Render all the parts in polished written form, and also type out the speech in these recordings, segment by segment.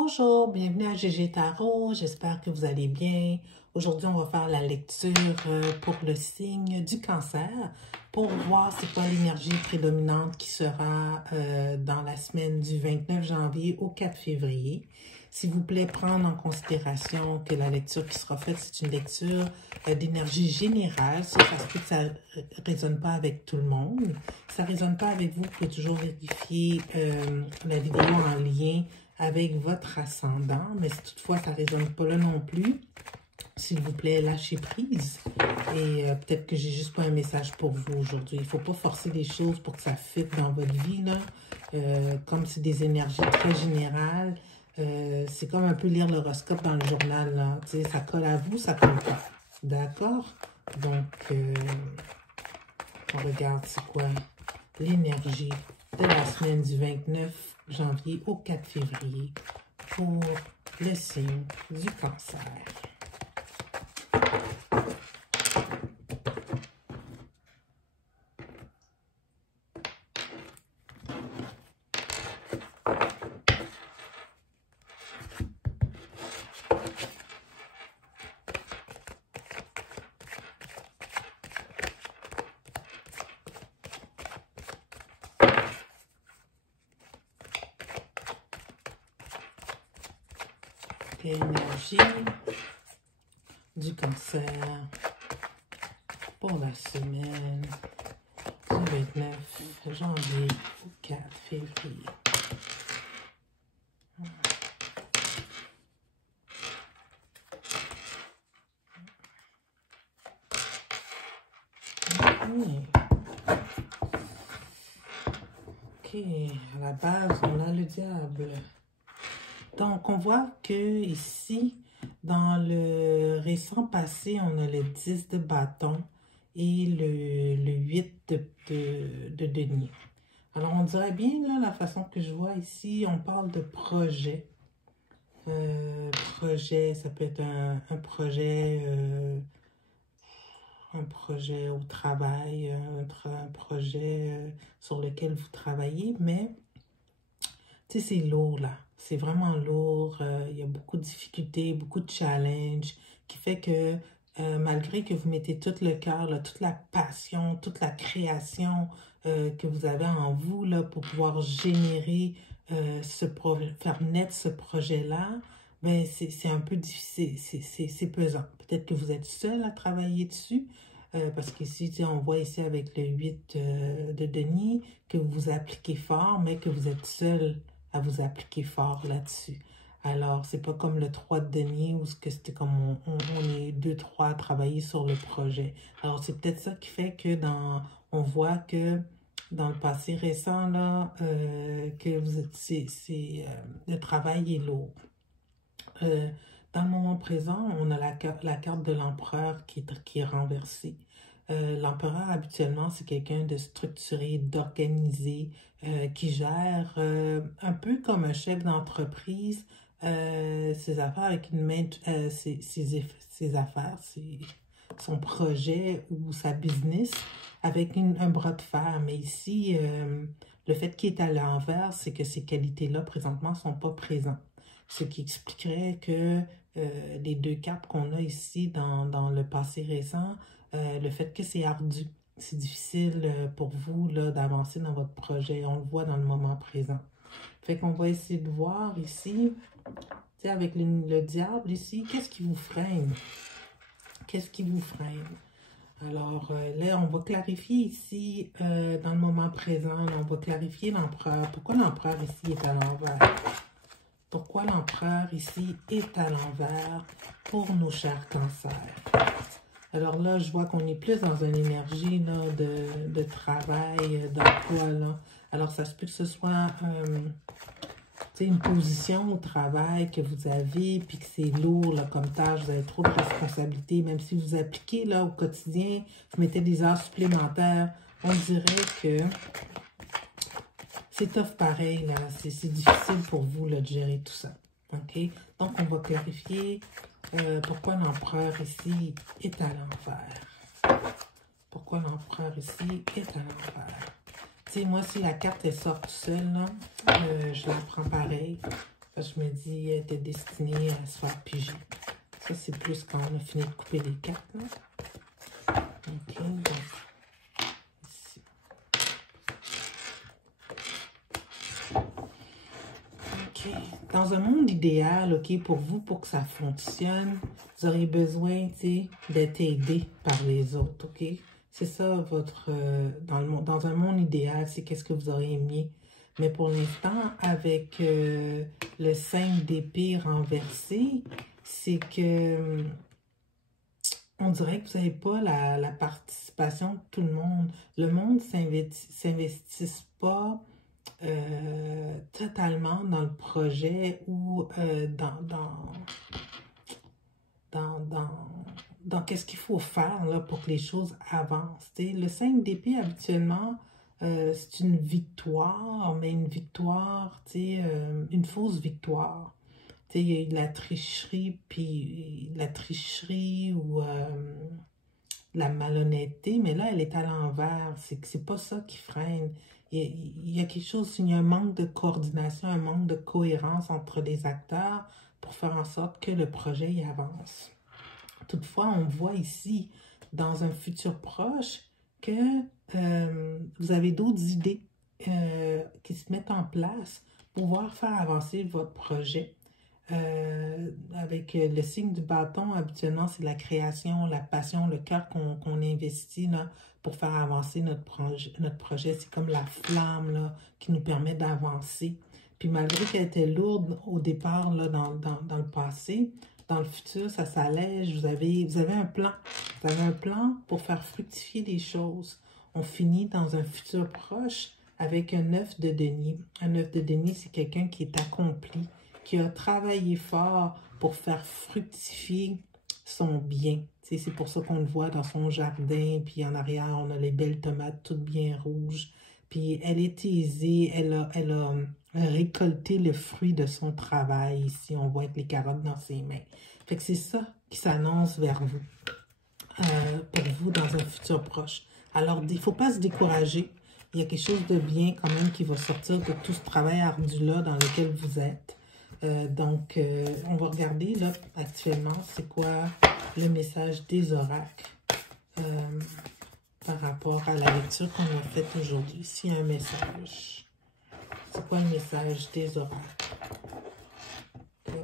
Bonjour, bienvenue à GG Tarot, j'espère que vous allez bien. Aujourd'hui, on va faire la lecture pour le signe du cancer pour voir c'est quoi l'énergie prédominante qui sera dans la semaine du 29 janvier au 4 février. S'il vous plaît, prendre en considération que la lecture qui sera faite, c'est une lecture d'énergie générale. Ça se peut que ça ne résonne pas avec tout le monde. Si ça ne résonne pas avec vous, vous pouvez toujours vérifier la vidéo en lien avec votre ascendant. Mais si toutefois ça ne résonne pas là non plus, s'il vous plaît, lâchez prise. Et peut-être que j'ai juste pas un message pour vous aujourd'hui. Il ne faut pas forcer les choses pour que ça fitte dans votre vie, là. Comme c'est des énergies très générales, c'est comme un peu lire l'horoscope dans le journal, là. Tu sais, ça colle à vous, ça colle pas. D'accord? Donc, on regarde c'est quoi l'énergie de la semaine du 29 janvier au 4 février pour le signe du cancer. L'énergie du cancer pour la semaine du 29 janvier au 4 février. Ok, à la base, on a le diable. Donc, on voit que ici, dans le récent passé, on a le 10 de bâton et le 8 de denier. Alors, on dirait bien, là, la façon que je vois ici, on parle de projet. Projet, ça peut être un projet au travail, un projet sur lequel vous travaillez, mais tu sais, c'est lourd là, c'est vraiment lourd, il y a beaucoup de difficultés, beaucoup de challenges, qui fait que malgré que vous mettez tout le cœur, toute la passion, toute la création que vous avez en vous là, pour pouvoir générer faire naître ce projet-là, ben c'est un peu difficile, c'est pesant. Peut-être que vous êtes seul à travailler dessus, parce qu'ici, on voit ici avec le 8 de denier que vous appliquez fort, mais que vous êtes seul à vous appliquer fort là-dessus. Alors, c'est pas comme le 3 de denier où c'était comme on est 2-3 à travailler sur le projet. Alors, c'est peut-être ça qui fait que on voit que dans le passé récent, là, que le travail est lourd. Dans le moment présent, on a la carte de l'empereur qui est renversée. L'empereur, habituellement, c'est quelqu'un de structuré, d'organisé, qui gère un peu comme un chef d'entreprise ses affaires avec une main, ses affaires, son projet ou sa business avec un bras de fer. Mais ici, le fait qu'il est à l'envers, c'est que ces qualités-là, présentement, ne sont pas présentes. Ce qui expliquerait que les deux cartes qu'on a ici dans le passé récent, le fait que c'est ardu, c'est difficile pour vous d'avancer dans votre projet. On le voit dans le moment présent. Fait qu'on va essayer de voir ici, avec le diable ici, qu'est-ce qui vous freine? Qu'est-ce qui vous freine? Alors là, on va clarifier ici, dans le moment présent, là, on va clarifier l'empereur. Pourquoi l'empereur ici est à l'envers? Pourquoi l'empereur ici est à l'envers pour nos chers cancers? Alors là, je vois qu'on est plus dans une énergie là, de travail, d'emploi. Là. Alors, ça se peut que ce soit une position au travail que vous avez, puis que c'est lourd là, comme tâche, vous avez trop de responsabilités. Même si vous appliquez là, au quotidien, vous mettez des heures supplémentaires, on dirait que c'est tough pareil, là. C'est difficile pour vous là, de gérer tout ça. OK? Donc, on va clarifier pourquoi l'empereur ici est à l'envers. Pourquoi l'empereur ici est à l'envers. Tu sais, moi, si la carte elle sort toute seule, là, je la prends pareil. Parce que je me dis, elle était destinée à se faire piger. Ça, c'est plus quand on a fini de couper les cartes. Là. OK, donc, ici. OK. Dans un monde idéal, OK, pour vous, pour que ça fonctionne, vous aurez besoin, tu sais, d'être aidé par les autres, OK? C'est ça, votre... dans un monde idéal, c'est qu'est-ce que vous aurez aimé. Mais pour l'instant, avec le 5 d'épée renversé, c'est que on dirait que vous n'avez pas la participation de tout le monde. Le monde ne s'investisse pas totalement dans le projet ou dans qu'est-ce qu'il faut faire là, pour que les choses avancent. T'sais. Le 5 d'épée, habituellement, c'est une victoire, mais une victoire, une fausse victoire. T'sais, il y a eu de la tricherie, puis la tricherie ou la malhonnêteté, mais là, elle est à l'envers. C'est pas ça qui freine. Il y a quelque chose, il y a un manque de coordination, un manque de cohérence entre les acteurs pour faire en sorte que le projet y avance. Toutefois, on voit ici, dans un futur proche, que vous avez d'autres idées qui se mettent en place pour pouvoir faire avancer votre projet. Avec le signe du bâton, habituellement, c'est la création, la passion, le cœur qu'on investit là, pour faire avancer notre projet. C'est comme la flamme là, qui nous permet d'avancer. Puis malgré qu'elle était lourde au départ là, dans le passé, dans le futur, ça s'allège. Vous avez un plan. Vous avez un plan pour faire fructifier les choses. On finit dans un futur proche avec un 9 de denier. Un 9 de denier, c'est quelqu'un qui est accompli, qui a travaillé fort pour faire fructifier son bien. C'est pour ça qu'on le voit dans son jardin, puis en arrière, on a les belles tomates toutes bien rouges. Puis elle est aisée, elle a récolté le fruit de son travail. Ici, on voit avec les carottes dans ses mains. Fait que c'est ça qui s'annonce vers vous, pour vous dans un futur proche. Alors, il ne faut pas se décourager. Il y a quelque chose de bien quand même qui va sortir de tout ce travail ardu-là dans lequel vous êtes. Donc, on va regarder là actuellement, c'est quoi le message des oracles par rapport à la lecture qu'on a faite aujourd'hui. S'il y a un message, c'est quoi le message des oracles? Okay.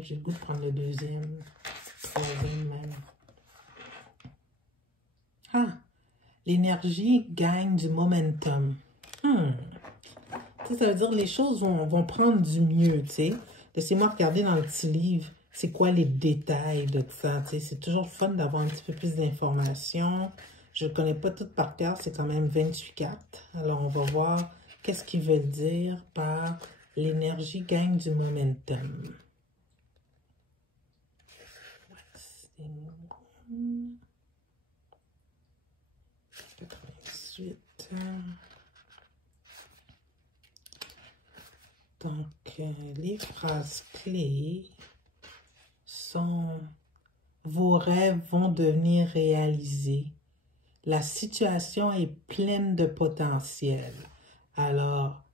J'ai le goût de prendre le deuxième. Même. Ah, l'énergie gagne du momentum. Ça veut dire que les choses vont prendre du mieux, tu sais. Laissez-moi regarder dans le petit livre, c'est quoi les détails de ça, tu sais. C'est toujours fun d'avoir un petit peu plus d'informations. Je ne connais pas tout par cœur, c'est quand même 28 cartes. Alors, on va voir qu'est-ce qu'ils veulent dire par l'énergie gagne du momentum. 88. Donc, les phrases clés sont « Vos rêves vont devenir réalisés. La situation est pleine de potentiel. Alors,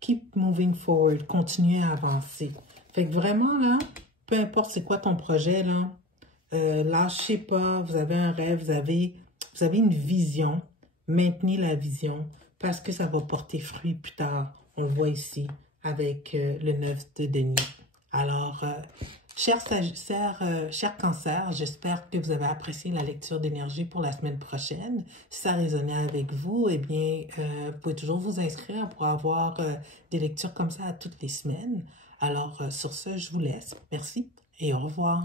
keep moving forward. Continuez à avancer. » Fait que vraiment, là, peu importe c'est quoi ton projet, là, lâchez pas, vous avez un rêve, vous avez une vision, maintenez la vision parce que ça va porter fruit plus tard. On le voit ici avec le 9 de denier. Alors, chers cancers, j'espère que vous avez apprécié la lecture d'énergie pour la semaine prochaine. Si ça résonnait avec vous, eh bien, vous pouvez toujours vous inscrire pour avoir des lectures comme ça toutes les semaines. Alors, sur ce, je vous laisse. Merci et au revoir.